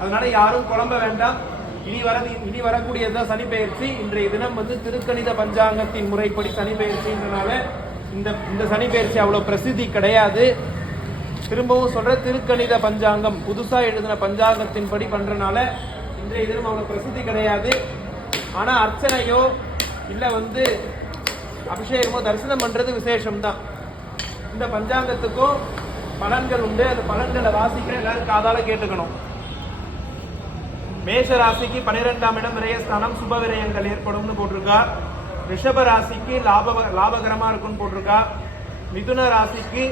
அதனால யாரும் குழம்ப வேண்டாம். இனி வரக்கூடியதுதான் சனி பெயர்ச்சி. இன்றைய தினம் திருக்கணித பஞ்சாங்கத்தின் முறைப்படி சனி பெயர்ச்சின்றனால இந்த சனி பெயர்ச்சி அவ்வளவு பிரசித்தி கிடையாது. திரும்பவும் சொல்ற, திருக்கணித பஞ்சாங்கம் புதுசா எழுதின பஞ்சாங்கத்தின் படி பண்றனால இன்றைய தினம் அவ்வளவு பிரசித்தி கிடையாது. ஆனா அர்ச்சனையோ இல்ல அபிஷேகமோ தரிசனம் பண்றது விசேஷம்தான். இந்த பஞ்சாங்கத்துக்கும் பலன்கள் உண்டு. அந்த பலன்களை வாசிக்கிற எல்லாரும் காதால கேட்டுக்கணும். மேஷ ராசிக்கு 12ஆம் இடம் விரயஸ்தானம், சுப விரயங்கள் ஏற்படும் போட்டிருக்கா. ரிஷப ராசிக்கு லாபகரமா இருக்கும்னு போட்டிருக்கா. மிதுன ராசிக்கு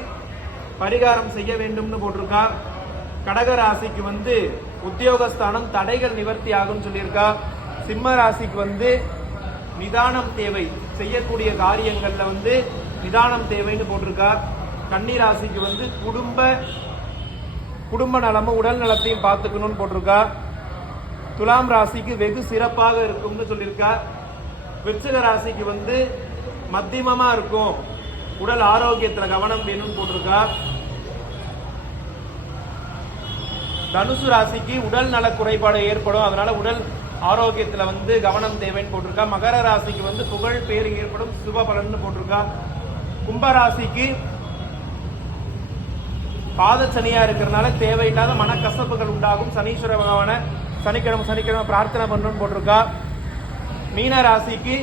பரிகாரம் செய்ய வேண்டும்னு போட்டிருக்கா. கடக ராசிக்கு உத்தியோகஸ்தானம் தடைகள் நிவர்த்தி ஆகும் சொல்லியிருக்கா. சிம்ம ராசிக்கு நிதானம் தேவை, செய்யக்கூடிய காரியங்கள்ல நிதானம் தேவைன்னு போட்டிருக்கா. கன்னி ராசிக்கு குடும்ப நலமும் உடல் நலத்தையும் பார்த்துக்கணும்னு போட்டிருக்கா. துலாம் ராசிக்கு வெகு சிறப்பாக இருக்கும்னு சொல்லியிருக்கா. விருச்சிக ராசிக்கு மத்தியமமா இருக்கும், உடல் ஆரோக்கியத்துல கவனம் வேணும்னு போட்டிருக்கா. தனுசு ராசிக்கு உடல் நல குறைபாடு ஏற்படும், அதனால உடல் ஆரோக்கியத்துல கவனம் தேவைன்னு போட்டிருக்கா. மகர ராசிக்கு புகழ் பேர் ஏற்படும், சுப பலன்னு போட்டிருக்கா. கும்ப ராசிக்கு பாதச்சனியா இருக்கிறதுனால தேவையில்லாத மனக்கசப்புகள் உண்டாகும், சனீஸ்வர பகவான சனிக்கிழமை பிரார்த்தனை பண்ணணும்னு போட்டிருக்கா. மீன ராசிக்கு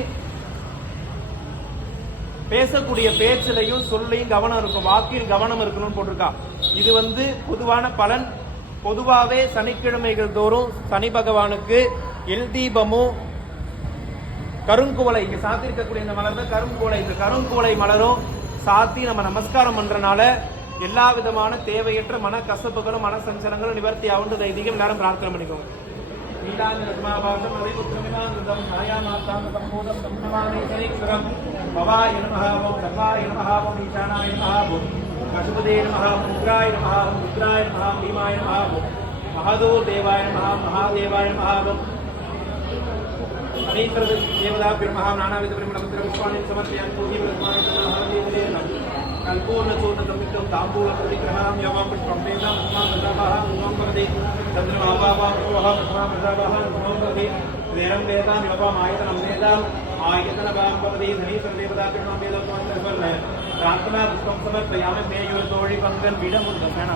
பேசக்கூடிய பேச்சிலையும் சொல்லையும் கவனம் இருக்கும், வாக்கில் கவனம் இருக்கணும்னு போட்டிருக்கா. இது பொதுவான பலன். பொதுவாகவே சனிக்கிழமைகள் தோறும் சனி பகவானுக்கு எல் தீபமும் கருங்குவளை, இங்க சாத்திருக்கக்கூடிய இந்த மலர் தான் கருங்குவளை. இந்த கருங்குவளை மலரும் சாத்தி நம்ம நமஸ்காரம் பண்றனால எல்லா விதமான தேவையற்ற மன கசப்புகளும் மன சஞ்சலங்களும் நிவர்த்தி ஆகுண்டு தைதிகம் நேரம் பிரார்த்தனை பண்ணிக்கோங்க. நீலாஞ்சனத்மாபாசம் அதிபுத்திரமிமாந்தம் மாயாமாத்தாம் சம்போதம் சம்னமானே சனீஸ்வரம் பவாய நமஹ ஓம் சர்வாய நமஹ ஓம் ஈசானாய நமஹ ஓம் பசுபதே நமஹ ஓம் உக்ராய நமஹ ஓம் ருத்ராய நமஹ ஓம் பீமாய நமஹ ஓம் மஹதூர் தேவாய நமஹ மகாதேவாய நமஹ ஓம் अनेक देवता ब्रह्मा नानाविध ब्रह्मणमंत्र पुष्पाणि समर्पयामि पूर्वी ब्रह्माणि नमः कल्पूर्ण चूर्णकमितं ताम्बूल प्रतिग्रहां यवां पुष्पं वेदां अस्मान् ददामः नमः भवति चन्द्रमाभावः प्रभवः प्रथमा प्रजावः नमः भवति वेदं वेदां यवां आयतनं वेदां आयतनवां भवति धनीश्वर देवता ब्रह्मा वेदोत्तमं सर्वं प्रार्थना पुष्पं समर्पयामि मेयोर्तोळि पङ्गन् विडमुद्दमेण